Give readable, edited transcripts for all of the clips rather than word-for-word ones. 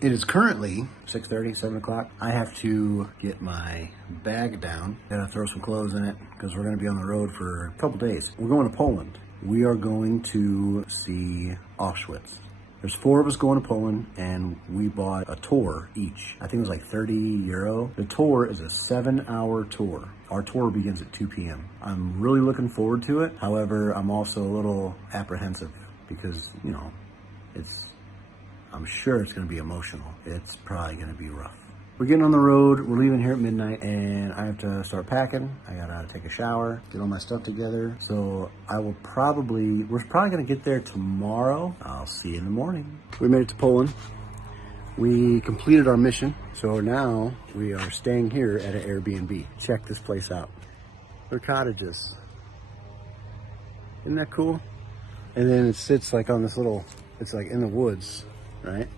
It is currently 6:30, 7 o'clock. I have to get my bag down. Gotta throw some clothes in it because we're gonna be on the road for a couple days. We're going to Poland. We are going to see Auschwitz. There's 4 of us going to Poland, and we bought a tour each. I think it was like 30 euro. The tour is a 7-hour tour. Our tour begins at 2 p.m. I'm really looking forward to it. However, I'm also a little apprehensive because, you know, I'm sure it's gonna be emotional. It's probably gonna be rough. We're getting on the road. We're leaving here at midnight, and I have to start packing. I gotta take a shower, get all my stuff together. So we're probably gonna get there tomorrow. I'll see you in the morning. We made it to Poland. We completed our mission. So now we are staying here at an Airbnb. Check this place out. They're cottages. Isn't that cool? And then it sits like on this little, it's like in the woods, right?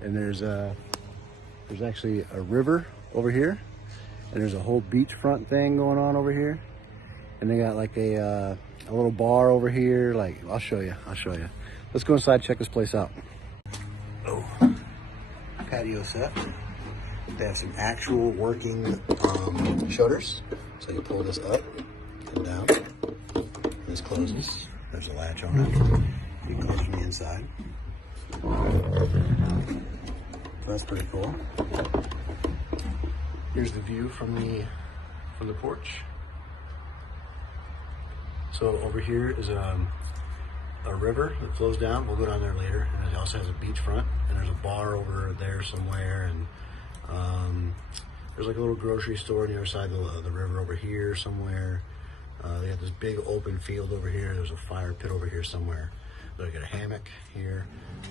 And there's actually a river over here, and there's a whole beachfront thing going on over here. And they got like a little bar over here. Like, I'll show you. Let's go inside, check this place out. Oh, patio set. They have some actual working shutters. So you pull this up and down, and this closes. There's a latch on it. You can close from the inside. So that's pretty cool. Here's the view from the porch. So over here is a river that flows down. We'll go down there later. And it also has a beachfront, and there's a bar over there somewhere, and there's like a little grocery store on the other side of the river over here somewhere. They got this big open field over here. There's a fire pit over here somewhere. They got a hammock here.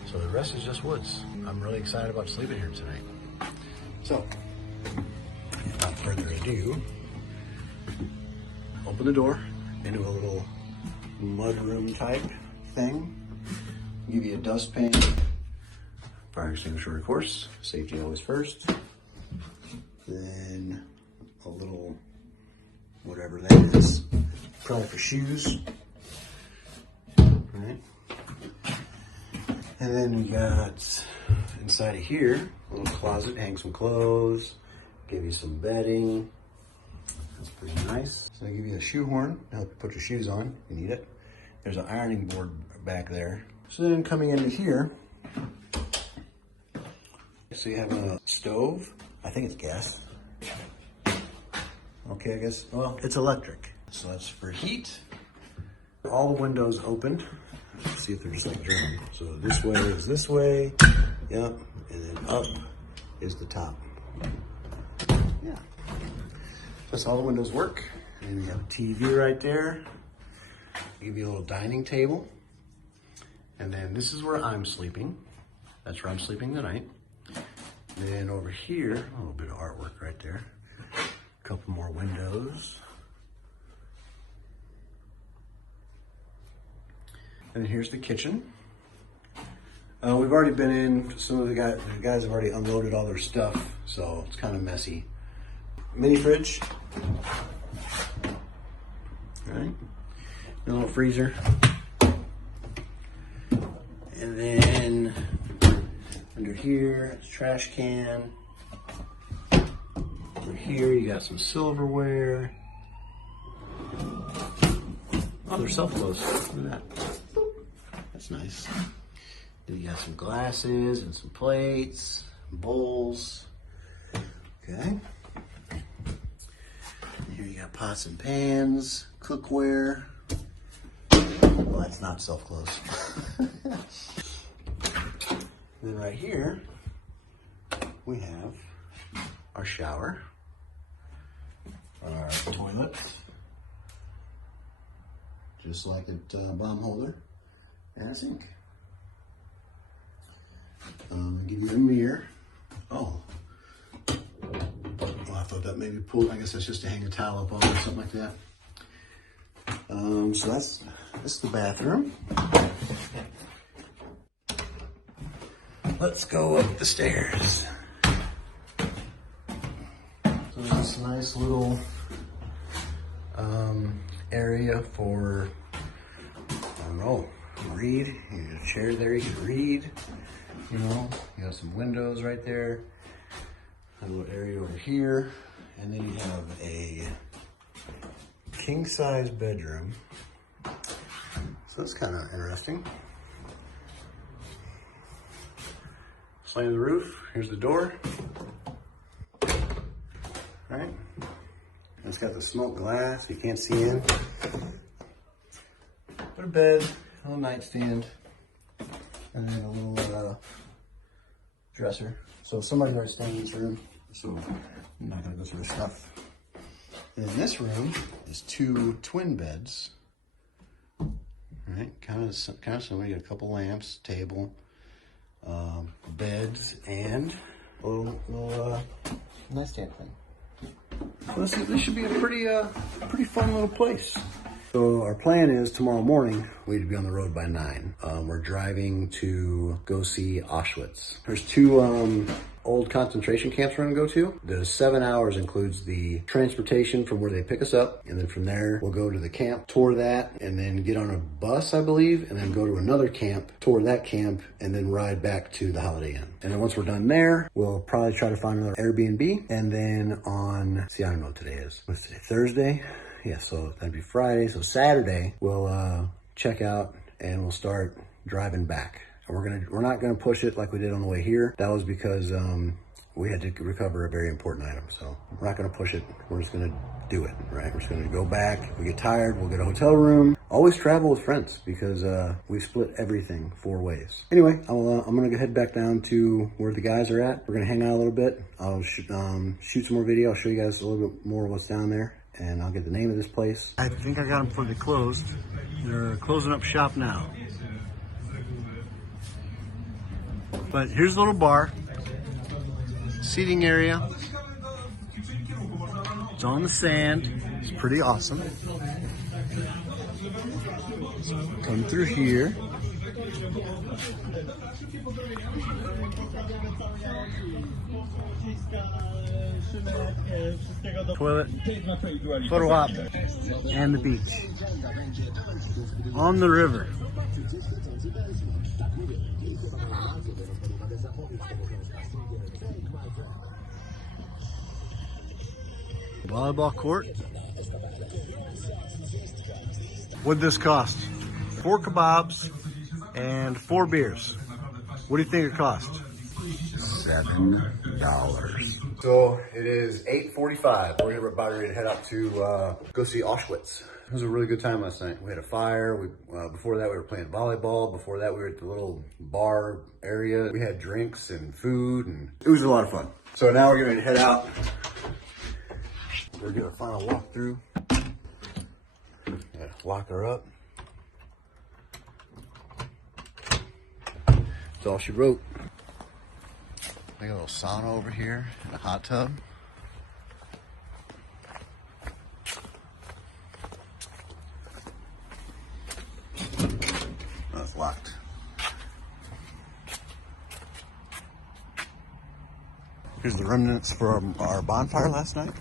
So the rest is just woods. I'm really excited about sleeping here tonight. So, without further ado, open the door into a little mudroom type thing. Give you a dustpan, fire extinguisher of course, safety always first. Then a little, whatever that is, probably for shoes. Right. And then we got inside of here, a little closet, hang some clothes, give you some bedding. That's pretty nice. So they give you a shoehorn to help you put your shoes on. You need it. There's an ironing board back there. So then coming into here, so you have a stove. I think it's gas. Okay, I guess, well, it's electric. So that's for heat. All the windows opened. Let's see if they're just like German. So this way is this way. Yep. And then up is the top. Yeah. That's all the windows work. And you have a TV right there. Give you a little dining table. And then this is where I'm sleeping. That's where I'm sleeping tonight. Then over here, a little bit of artwork right there. A couple more windows. And here's the kitchen. We've already been in. Some of the guys have already unloaded all their stuff, so it's kind of messy. Mini fridge. All right. A little freezer. And then under here, it's a trash can. Over here, you got some silverware. Oh, they're self-close. Look at that. That's nice. Then you got some glasses and some plates, bowls. Okay. And here you got pots and pans, cookware. Well, that's not self-close. Then right here, we have our shower, our toilet, just like at bomb holder, and a sink. Give you a mirror. Oh. Well, I thought that maybe pulled, I guess that's just to hang a towel up on or something like that. So this is the bathroom. Let's go up the stairs. So there's this nice little area for, I don't know, read. You got a chair there, you can read. You know, you have some windows right there, a little area over here, and then you have a king-size bedroom. So that's kind of interesting. Slant the roof, here's the door. Right? And it's got the smoked glass, you can't see in. Put a bed, a little nightstand, and then a little dresser. So if somebody's already staying in this room, so I'm not gonna go through the stuff. And in this room is 2 twin beds. Right, kind of similar. You got a couple lamps, table, beds, and a little nightstand thing. So this should be a pretty fun little place. So our plan is tomorrow morning, we need to be on the road by 9. We're driving to go see Auschwitz. There's 2 old concentration camps we're gonna go to. The 7 hours includes the transportation from where they pick us up. And then from there, we'll go to the camp, tour that, and then get on a bus, I believe, and then go to another camp, tour that camp, and then ride back to the Holiday Inn. And then once we're done there, we'll probably try to find another Airbnb. And then I don't know what today is. What's today? Thursday? Yeah, so that'd be Friday. So Saturday, we'll check out and we'll start driving back. And we're not gonna push it like we did on the way here. That was because we had to recover a very important item. So we're not gonna push it. We're just gonna do it, right? We're just gonna go back. If we get tired, we'll get a hotel room. Always travel with friends because we split everything 4 ways. Anyway, I'm gonna head back down to where the guys are at. We're gonna hang out a little bit. I'll shoot some more video. I'll show you guys a little bit more of what's down there. And I'll get the name of this place. I think I got them before they closed. They're closing up shop now. But here's a little bar, seating area. It's on the sand. It's pretty awesome. Come through here. Toilet, photo op, and the beach. On the river. Volleyball court. What'd this cost? 4 kebabs and 4 beers. What do you think it cost? $7. So it is 8:45. We're about ready to head out to go see Auschwitz. It was a really good time last night. We had a fire. Before that, we were playing volleyball. Before that, we were at the little bar area. We had drinks and food, and it was a lot of fun. So now we're going to head out. We're going to final walkthrough. Lock her up. That's all she wrote. I got a little sauna over here and a hot tub. Oh, it's locked. Here's the remnants for our bonfire last night.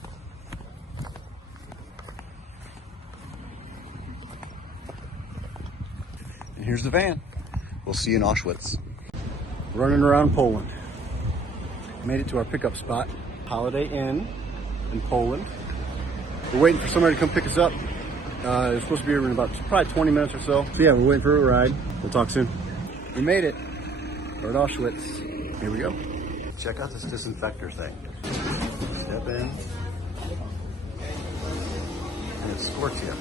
And here's the van. We'll see you in Auschwitz. Running around Poland. Made it to our pickup spot, Holiday Inn in Poland. We're waiting for somebody to come pick us up. It's supposed to be here in about probably 20 minutes or so. So yeah, we're waiting for a ride. We'll talk soon. We made it. We're at Auschwitz. Here we go. Check out this disinfector thing. Step in. And it squirts you.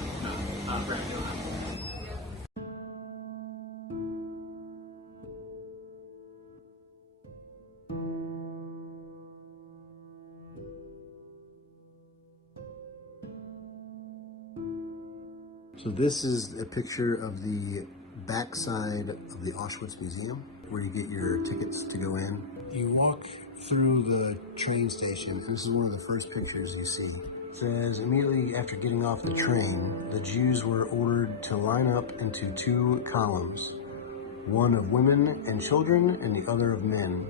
So this is a picture of the backside of the Auschwitz Museum, where you get your tickets to go in. You walk through the train station, and this is one of the first pictures you see. It says, immediately after getting off the train, the Jews were ordered to line up into 2 columns, one of women and children and the other of men.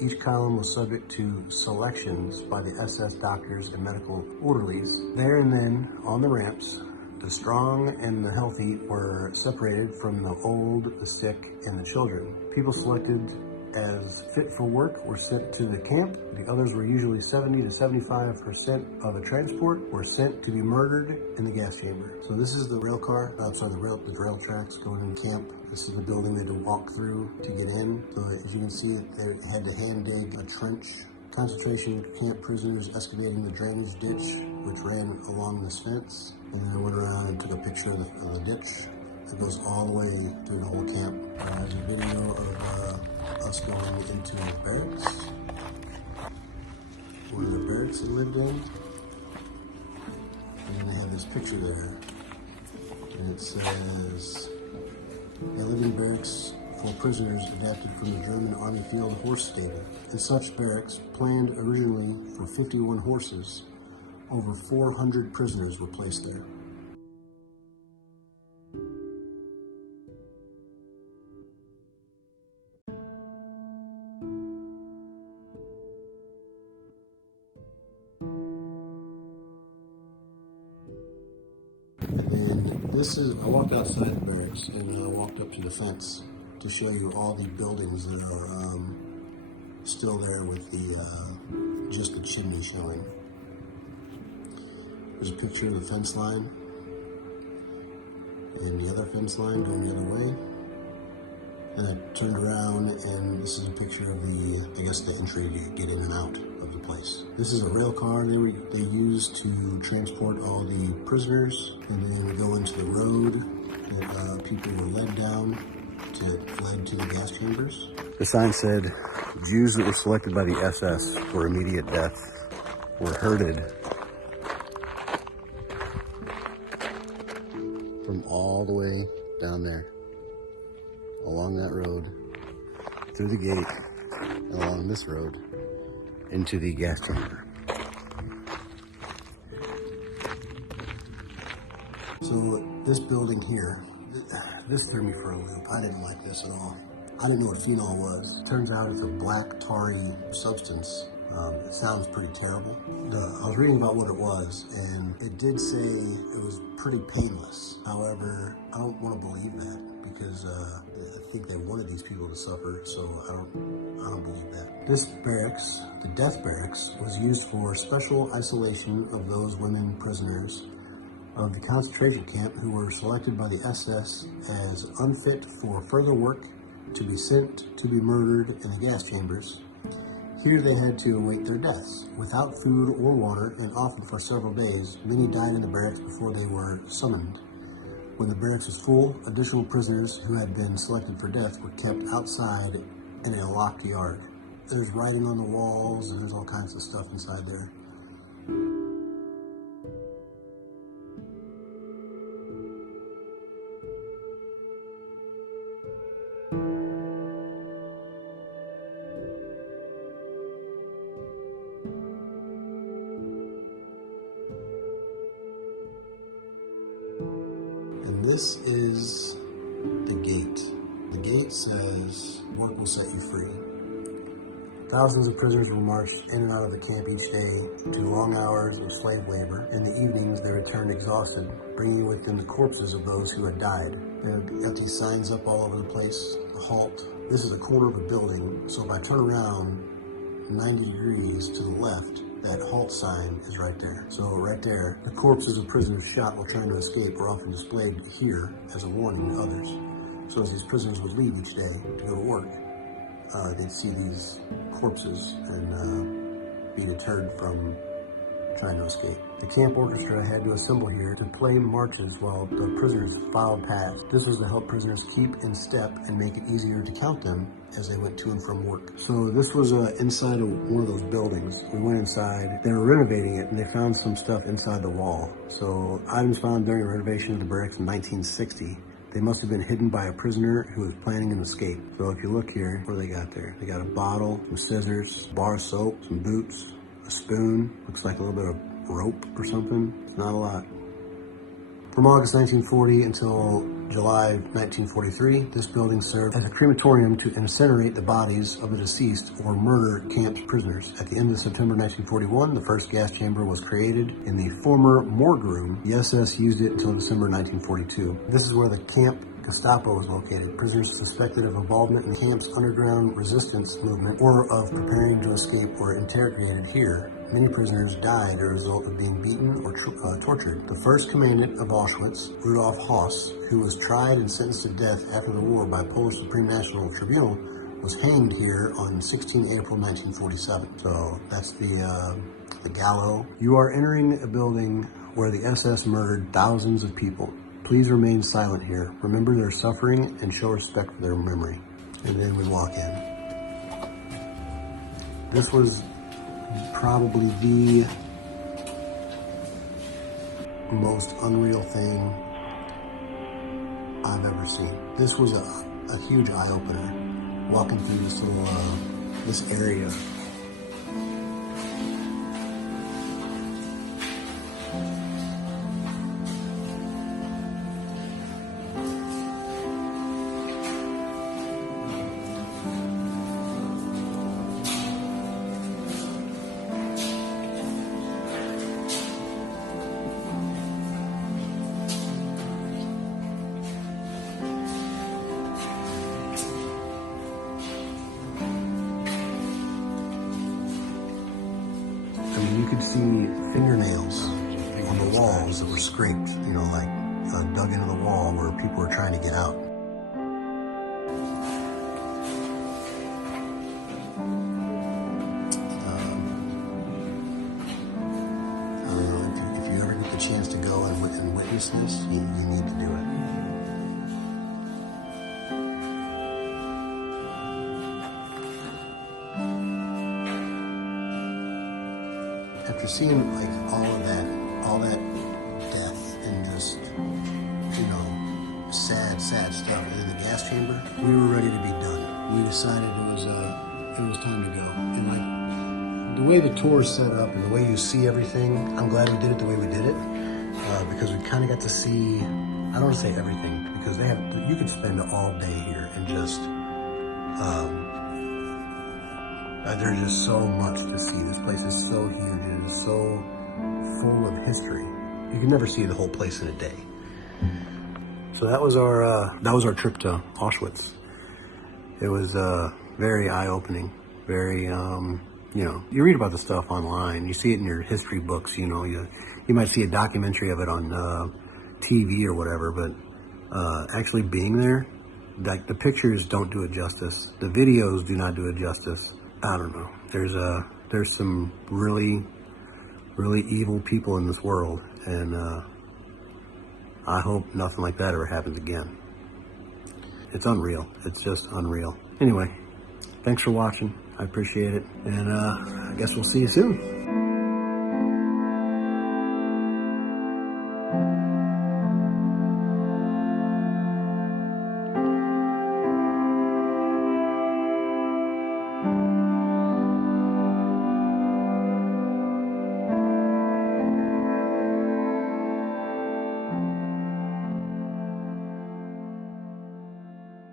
Each column was subject to selections by the SS doctors and medical orderlies. There and then, on the ramps, the strong and the healthy were separated from the old, the sick, and the children. People selected as fit for work were sent to the camp. The others were usually 70 to 75% of a transport were sent to be murdered in the gas chamber. So this is the rail car outside the rail tracks going in camp. This is the building they had to walk through to get in. So as you can see, they had to hand dig a trench. Concentration camp prisoners excavating the drainage ditch, which ran along this fence. And then I went around and took a picture of the ditch. It goes all the way through the whole camp. There's a video of us going into the barracks. One of the barracks they lived in. And then they have this picture there. And it says, they live in barracks for prisoners adapted from the German Army Field Horse Stable. In such barracks, planned originally for 51 horses, over 400 prisoners were placed there. And this is, I walked outside the barracks and I walked up to the fence to show you all the buildings that are still there with the just the chimney showing. There's a picture of the fence line and the other fence line going the other way. And I turned around and this is a picture of the, I guess, the entry to get in and out of the place. This is a rail car they used to transport all the prisoners, and then we go into the road that people were led down led to the gas chambers. The sign said, Jews that were selected by the SS for immediate death were herded from all the way down there, along that road, through the gate, and along this road, into the gas chamber. So this building here, this threw me for a loop. I didn't like this at all. I didn't know what phenol was. Turns out it's a black tarry substance. It sounds pretty terrible. I was reading about what it was, and it did say it was pretty painless. However, I don't want to believe that because I think they wanted these people to suffer, so I don't believe that. This barracks, the death barracks, was used for special isolation of those women prisoners of the concentration camp who were selected by the SS as unfit for further work to be sent to be murdered in the gas chambers. Here they had to await their deaths. Without food or water, and often for several days, many died in the barracks before they were summoned. When the barracks was full, additional prisoners who had been selected for death were kept outside in a locked yard. There's writing on the walls, and there's all kinds of stuff inside there. This is the gate. The gate says, work will set you free. Thousands of prisoners were marched in and out of the camp each day to long hours of slave labor. In the evenings, they returned exhausted, bringing with them the corpses of those who had died. They've got these signs up all over the place, a halt. This is the corner of a building, so if I turn around 90 degrees to the left, that halt sign is right there. So right there, the corpses of prisoners shot while trying to escape were often displayed here as a warning to others. So as these prisoners would leave each day to go to work, they'd see these corpses and be deterred from trying to escape. The camp orchestra had to assemble here to play marches while the prisoners filed past. This was to help prisoners keep in step and make it easier to count them as they went to and from work. So this was inside of one of those buildings. We went inside, they were renovating it, and they found some stuff inside the wall. So items found during the renovation of the barracks in 1960. They must have been hidden by a prisoner who was planning an escape. So if you look here, what do they got there? They got a bottle, some scissors, a bar of soap, some boots, a spoon, looks like a little bit of rope or something. It's not a lot. From August 1940 until July 1943, this building served as a crematorium to incinerate the bodies of the deceased or murder camp prisoners. At the end of September 1941, the first gas chamber was created in the former morgue room. The SS used it until December 1942. This is where the camp Gestapo was located. Prisoners suspected of involvement in the camp's underground resistance movement or of preparing to escape were interrogated here. Many prisoners died as a result of being beaten or tortured. The first commandant of Auschwitz, Rudolf Höss, who was tried and sentenced to death after the war by Polish Supreme National Tribunal, was hanged here on 16 April 1947. So that's the gallows. You are entering a building where the SS murdered thousands of people. Please remain silent here. Remember their suffering and show respect for their memory. And then we walk in. This was probably the most unreal thing I've ever seen. This was a huge eye-opener, walking through this little, this area. I mean, you could see fingernails on the walls that were scraped, you know, like dug into the wall where people were trying to get out. I don't know, if you ever get the chance to go and witness this, you need to do it. After seeing like all that death and just, you know, sad stuff in the gas chamber, we were ready to be done. We decided it was time to go. And like the way the tour is set up and the way you see everything, I'm glad we did it the way we did it because we kind of got to see. I don't want to say everything because you could spend all day here and just. There's just so much to see. This place is so huge. It is so full of history. You can never see the whole place in a day. So that was our trip to Auschwitz. It was very eye-opening. Very, you know, you read about the stuff online. You see it in your history books. You know, you might see a documentary of it on TV or whatever. But actually being there, like the pictures don't do it justice. The videos do not do it justice. I don't know. There's some really evil people in this world, and I hope nothing like that ever happens again. It's unreal. It's just unreal. Anyway, thanks for watching. I appreciate it, and I guess we'll see you soon.